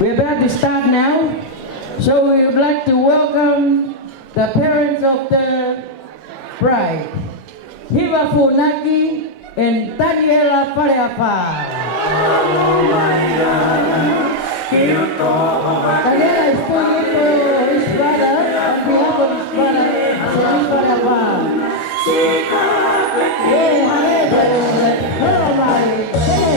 We're about to start now, so we would like to welcome the parents of the bride, Hiva Funaki and Daniela Faleafā. Daniela is doing it for his brother, on behalf of his brother, Seri Faleafā. Hey, hello, my. Hey.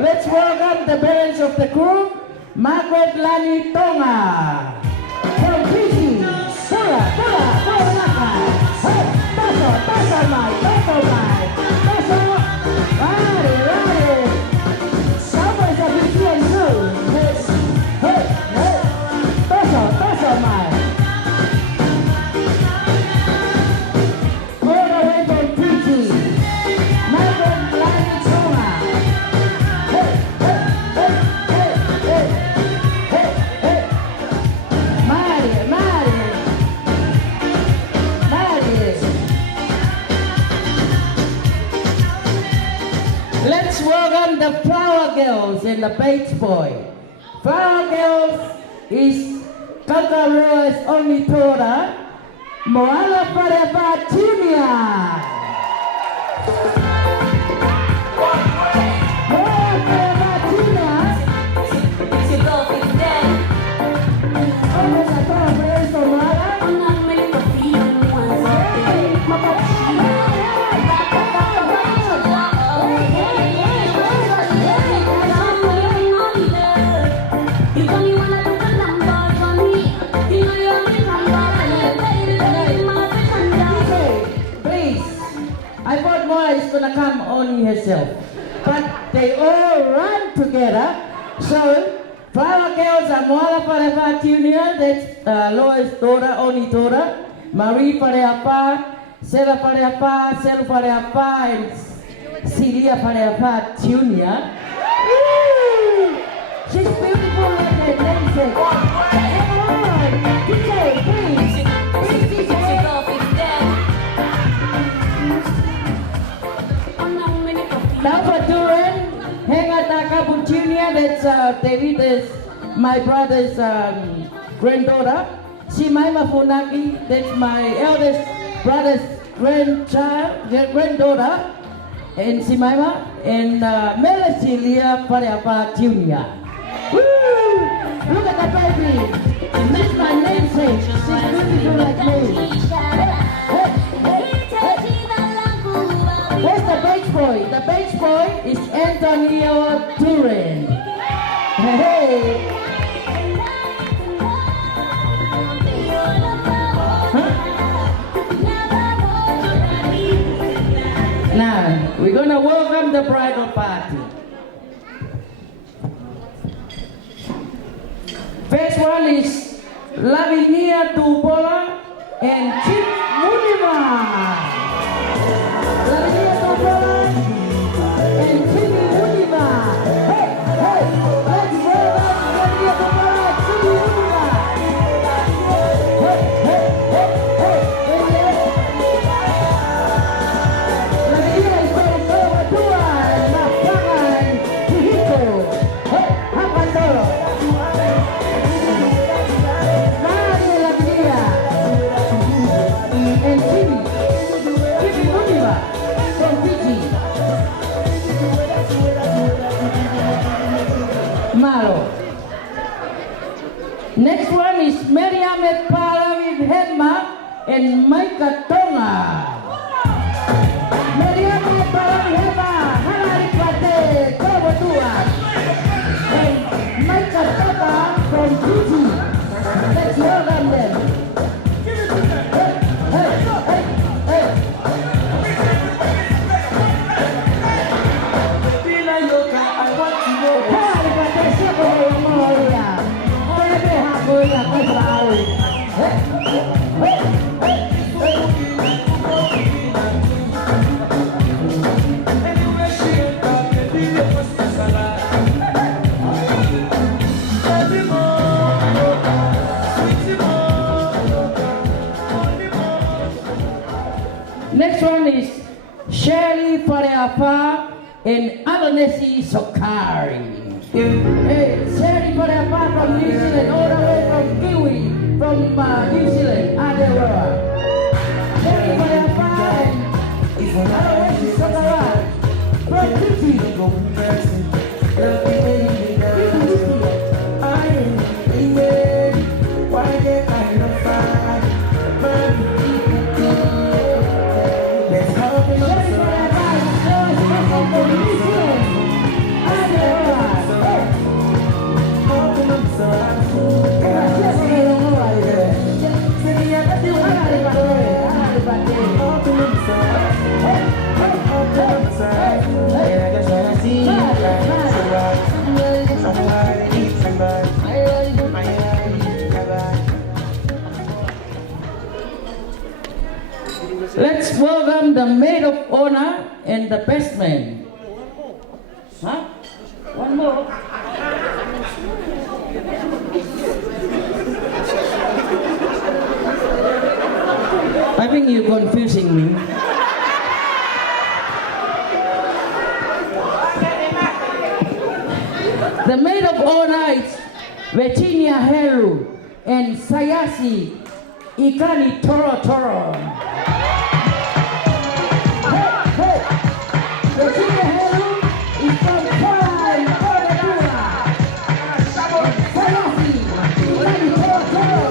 Let's welcome the parents of the crew, Margaret Lani Tonga. From Fiji, Paula, hey, Taso, Mai, Rari. Somebody's a Fijian too. Hey, Taso, Mai. Let's welcome the Flower Girls and the Beach Boy. Flower Girls is Kaukauloa's only daughter, Moimoi Faleafā Junior. Is gonna come on herself, but they all run together. So Flower Girls are Moimoi Faleafā Junior, that's Lois' daughter, only daughter, Marie Faleafā, Sarah Faleafā, Selu Faleafā, and Celia Faleafā Junior. She's beautiful like her namesake. DJ, please. Now for Duran, Hengatakabu Junior, that's David is my brother's granddaughter. Shimaima Funaki, that's my eldest brother's granddaughter. And Shimaima, and Melasilia Faleafā Junior. Woo! Look at the baby. That's my namesake. She's beautiful like me. Where's the beach boy? The beach boy is Antonio Duran. Hey! Huh? Now, we're gonna welcome the bridal party. First one is Lavinia Tupola and Chip Munima. Lavinia Tupola and Chip Munima. Hey, let's welcome Lavinia Tupola and Chip Munima. Hey. Lavinia is from Korovatu and Mapangan, Hihiko. Hey, Hakandoro. And Jimmy Munima from Fiji. Malo. Next one is Miriam and Paula with Hedma and Micah Tonga. Miriam and Paula with Hedma, Halari Pate, Korovatu. And Micah Tonga from Fiji. Let's welcome Shirley Faleafā and Alonesi Sokari. Hey, Shirley Faleafā from New Zealand, all the way from Kiwi, from New Zealand, Aotearoa. Shirley Faleafā and Alonesi Sokari from Fiji. Let's welcome the maid of honor and the best man. Huh? One more. I think you're confusing me. The maid of honor is Virginia Heru and Sayasi Ikani Toro Toro. Virginia Heru is from Paula and Korovatu. Sayasi Ikani Toro Toro.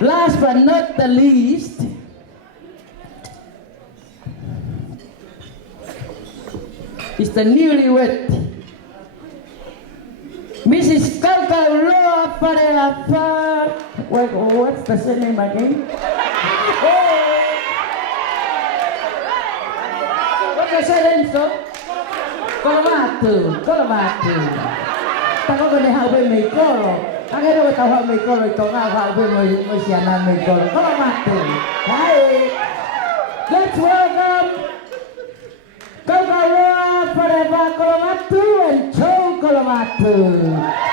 Last but not the least, is the newlywed, Mrs. Kaukauloa Faleafā. What's the surname again? What's the surname, so? Korovatu. Tako ko ne hau be me koro. Ake no ka hau me koro to nga hau be mo siana me koro. Korovatu. Hi. Let's welcome Kaukauloa Faleafā Korovatu and Jope Korovatu.